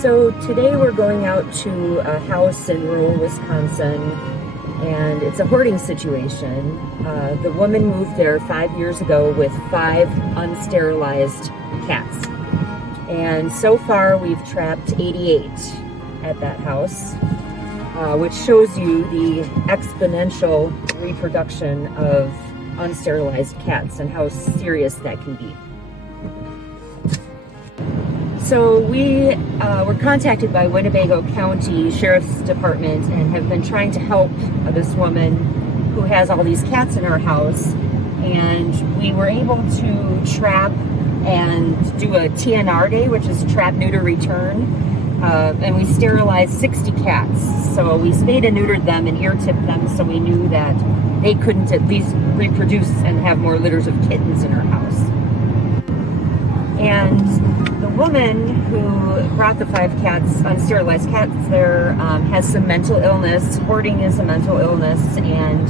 So today we're going out to a house in rural Wisconsin, and it's a hoarding situation. The woman moved there 5 years ago with 5 unsterilized cats. And so far we've trapped 88 at that house, which shows you the exponential reproduction of unsterilized cats and how serious that can be. So we were contacted by Winnebago County Sheriff's Department and have been trying to help this woman who has all these cats in her house. And we were able to trap and do a TNR day, which is Trap-Neuter-Return. And we sterilized 60 cats. So we spayed and neutered them and ear tipped them, so we knew that they couldn't at least reproduce and have more litters of kittens in her house. And the woman who brought the 5 cats, unsterilized cats there, has some mental illness. Hoarding is a mental illness, and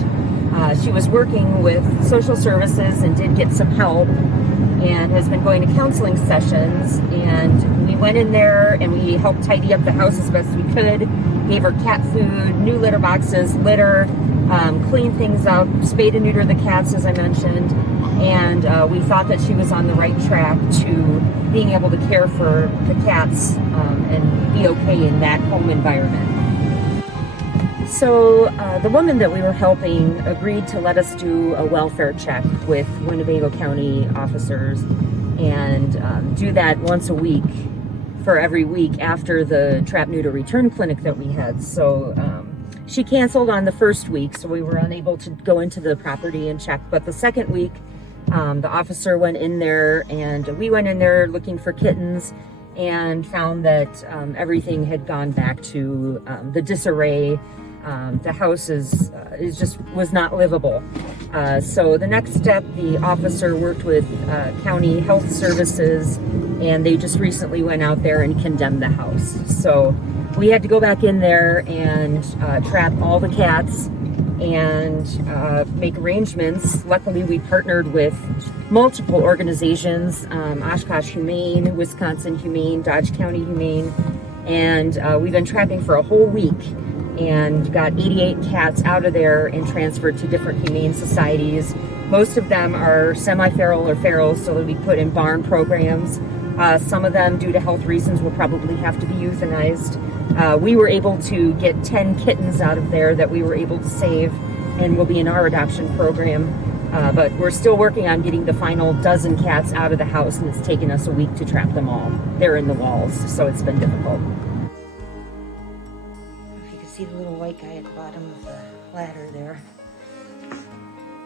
she was working with social services and did get some help and has been going to counseling sessions. And we went in there and we helped tidy up the house as best we could, gave her cat food, new litter boxes, litter, cleaned things up, spayed and neutered the cats, as I mentioned. And we thought that she was on the right track to being able to care for the cats and be okay in that home environment. So the woman that we were helping agreed to let us do a welfare check with Winnebago County officers and do that once a week for every week after the Trap-Neuter-Return clinic that we had. So she canceled on the first week, so we were unable to go into the property and check. But the second week, the officer went in there and we went in there looking for kittens and found that everything had gone back to the disarray. The house was not livable. So the next step, the officer worked with county health services, and they just recently went out there and condemned the house. So we had to go back in there and trap all the cats and make arrangements. Luckily, we partnered with multiple organizations, Oshkosh Humane, Wisconsin Humane, Dodge County Humane, and we've been trapping for a whole week and got 88 cats out of there and transferred to different humane societies. Most of them are semi-feral or feral, so they'll be put in barn programs. Some of them, due to health reasons, will probably have to be euthanized. We were able to get 10 kittens out of there that we were able to save and will be in our adoption program. But we're still working on getting the final dozen cats out of the house, and it's taken us a week to trap them all. They're in the walls, so it's been difficult. If you can see the little white guy at the bottom of the ladder there.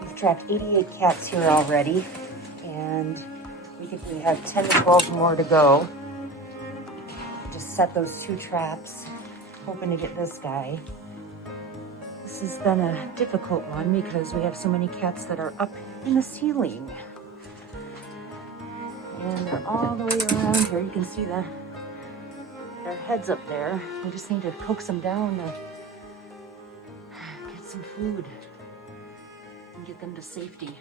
We've trapped 88 cats here already, and we think we have 10 to 12 more to go. Just set those 2 traps, hoping to get this guy. This has been a difficult one because we have so many cats that are up in the ceiling. And they're all the way around here. You can see their heads up there. We just need to coax them down to get some food and get them to safety.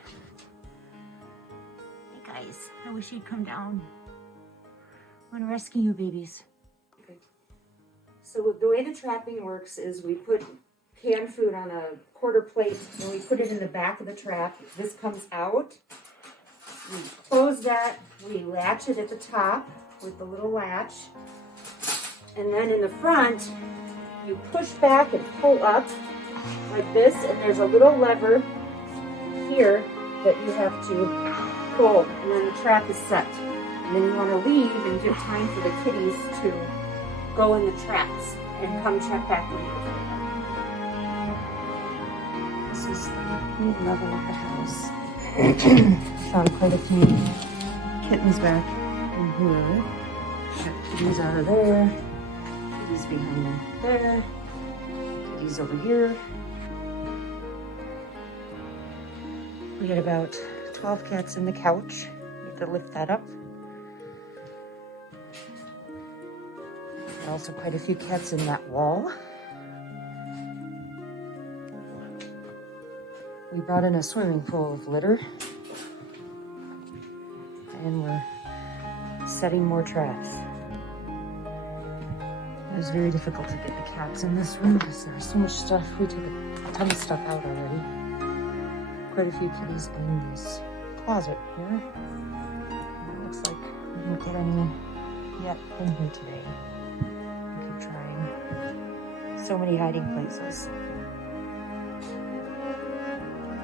Hey guys, I wish you'd come down. I want to rescue you, babies. Okay. So the way the trapping works is we put canned food on a quarter plate and we put it in the back of the trap. This comes out. We close that. We latch it at the top with the little latch. And then in the front, you push back and pull up like this, and there's a little lever here that you have to pull, and then the trap is set. And then you want to leave and give time for the kitties to go in the traps and come check back later. This is the main level of the house. Found quite a few kittens back in here. Got kitties out of there. Kitties behind them there. Kitties over here. We had about 12 cats in the couch. We have to lift that up. And also quite a few cats in that wall. We brought in a swimming pool of litter. And we're setting more traps. It was very difficult to get the cats in this room because there's so much stuff. We took a ton of stuff out already. Quite a few kitties in this closet here. And it looks like we didn't get any yet in here today. We keep trying. So many hiding places.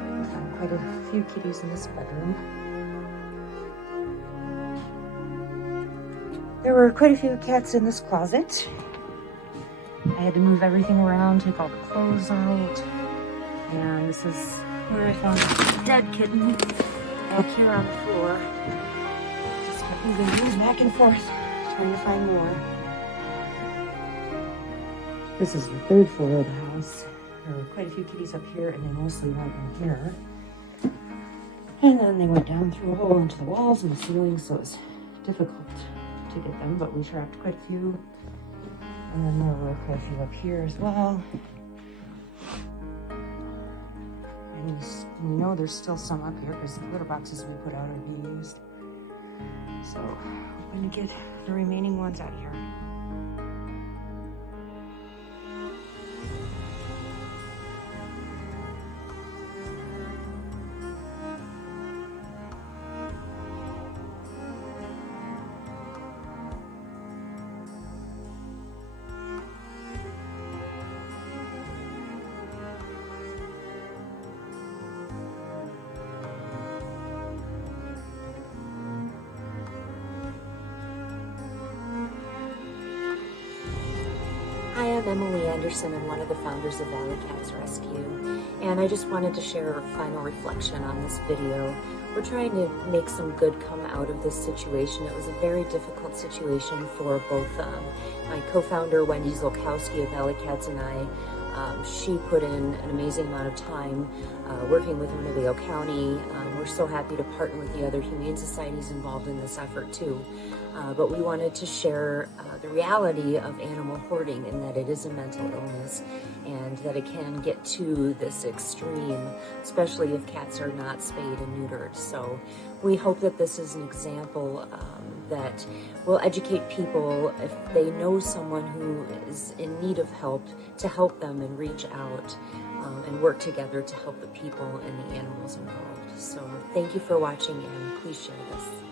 We found quite a few kitties in this bedroom. There were quite a few cats in this closet. I had to move everything around, take all the clothes out. And this is where I found a dead kitten back here on the floor. Just kept moving things back and forth, trying to find more. This is the third floor of the house. There were quite a few kitties up here, and they mostly went in here. And then they went down through a hole into the walls and the ceiling, so it was difficult to get them, but we trapped quite a few. And then there were quite a few up here as well. And you know there's still some up here because the litter boxes we put out are being used. So I'm going to get the remaining ones out of here. Hi, I'm Emily Anderson. I'm one of the founders of Valley Cats Rescue, and I just wanted to share a final reflection on this video. We're trying to make some good come out of this situation. It was a very difficult situation for both my co-founder Wendy Zolkowski of Valley Cats and I. She put in an amazing amount of time working with Winnebago County. We're so happy to partner with the other humane societies involved in this effort too. But we wanted to share the reality of animal hoarding, and that it is a mental illness and that it can get to this extreme, especially if cats are not spayed and neutered. So we hope that this is an example that will educate people if they know someone who is in need of help, to help them and reach out and work together to help the people and the animals involved. So thank you for watching, and please share this.